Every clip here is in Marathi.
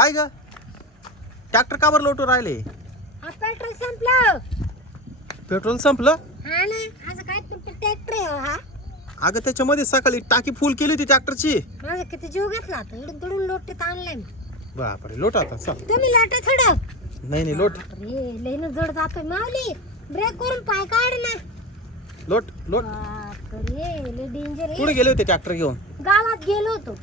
काय ग? ट्रॅक्टर का बरं लोटू राहिले पेट्रोल संपलं. पेट्रोल संपलं? हा ना असं काय तुमचं ट्रॅक्टर आहे हो हा? अगं त्याच्यामध्ये सकाळी टाकी फुल केली होती ट्रॅक्टरची. माझा किती जीव घेतला आता इकडून तिकडून लोटीत आणलाय मी. बापरे लोट आता चल. तुम्ही लाटा थोडं. नाही नाही लोट. अरे लईन जड जातोय माऊली. ब्रेक करून पाय काढ ना. लोट लोट. बापरे लय डेंजर कुठे गेले होते ट्रॅक्टर घेऊन? गावात गेलो होतो.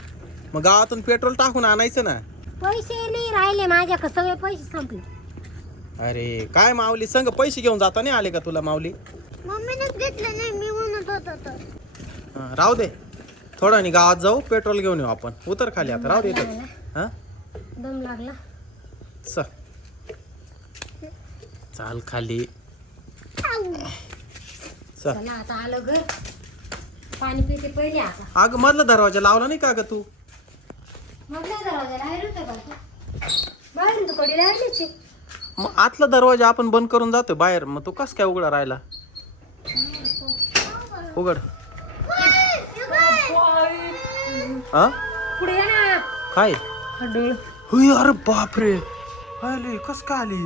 मग गावातून पेट्रोल टाकून आणायचं ना. पैसे नाही राहिले माझ्याकडे सगळे पैसे संपले. अरे काय माऊली संग पैसे घेऊन जाता नाही आले का तुला माऊली? मम्मीनेच घेतलं नाही मी म्हणत होतो तर. हा, राहू दे. थोडं आणि गावात जाऊ पेट्रोल घेऊन येऊ आपण. उतर खाली आता राहू दे इथं. हा? दम लागला. चल. चाल खाली. चल. चला आता आलं घर. पाणी पिते पहिले आता. अग मधला दरवाजा लावला नाही का ग तू? मग नाही दरवाजा राहिलो होता का बाहेरून तू कडी राहिलीच आहे. मग आतला दरवाजा आपण बंद करून जातोय बाहेर. मग तू कस काय उघडा राहिला? उघड. हा? पुढे ये ना काय? हडळ अरे बापरे. आली कस काय आली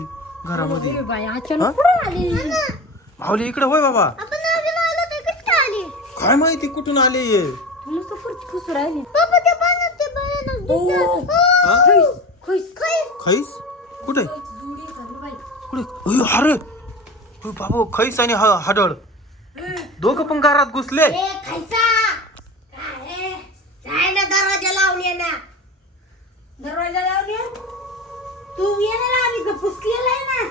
घरामध्ये? अरे बाई? अचानक पुढे आली माऊली इकडे होय बाबा काय माहिती कुठून आली तर परत खुस राहिली बाबा ते पाण्यात ते पाण्यात हा? खैस कुठे कुठे हुई, अरे बाबा खैस आणि ह- हाडळ दोघं पण घरात घुसले ए खैसा काय? काय ना दरवाजा लावले ना दरवाजा लावले तू ये ना लावली का पुसलेला आहे ना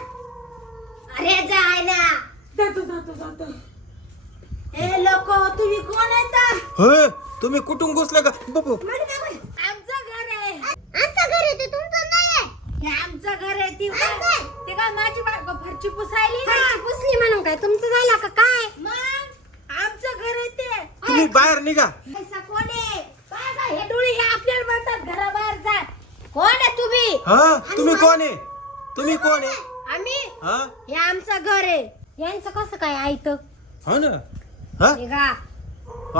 अरे जाय ना जातो जातो जातो ए लोक तुम्ही कोण आहेत हे तुम्ही कुठून घुसले का बाबू घर आहे आमचं घर आहे ते तुमचं नाही आहे हे आमचं घर आहे ती ते काय माझी बायको फरची पुसायली फरची पुसली म्हणून काय? तुमचं झालं का काय? मग आमचं घर आहे ते. तुम्ही बाहेर निघा. पैसा कोण आहे? हे डोळे हे आपल्याला म्हणतात घराबाहेर जा. कोण आहे तुम्ही? हा? तुम्ही कोण आहे? तुम्ही कोण आहे? आम्ही? हा? हे आमचं घर आहे. यांचं कसं काय ऐत हा ना? हा? निघा.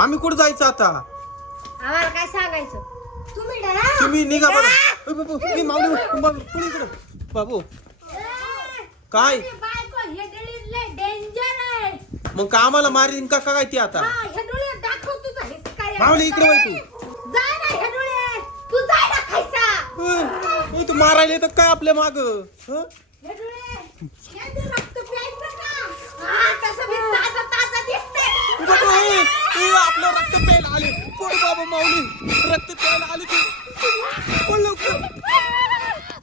आम्ही कुठं जायचं आता? आम्हाला काय सांगायचं? तुम्ही डरा. तुम्ही निघा बरं. ए, बाबू मी माऊली बाबू पुढे इकडं. बाबू काय? बायको डोळे लय डेंजर आहे. मग का आम्हाला मारीन का काय ती आता? हा, डोळे दाखव तुझा हिस्सा काय आहे. माऊली, इकडे वळ तू. ना तू ना मारायला येतात काय आपल्या माग? हे? ते रक्त प्यायचं का? हा कसं मी ताजा ताजा दिसते. आपलं रक्त प्यायला आले. पळ बाबा माऊली रक्त प्यायला आले तू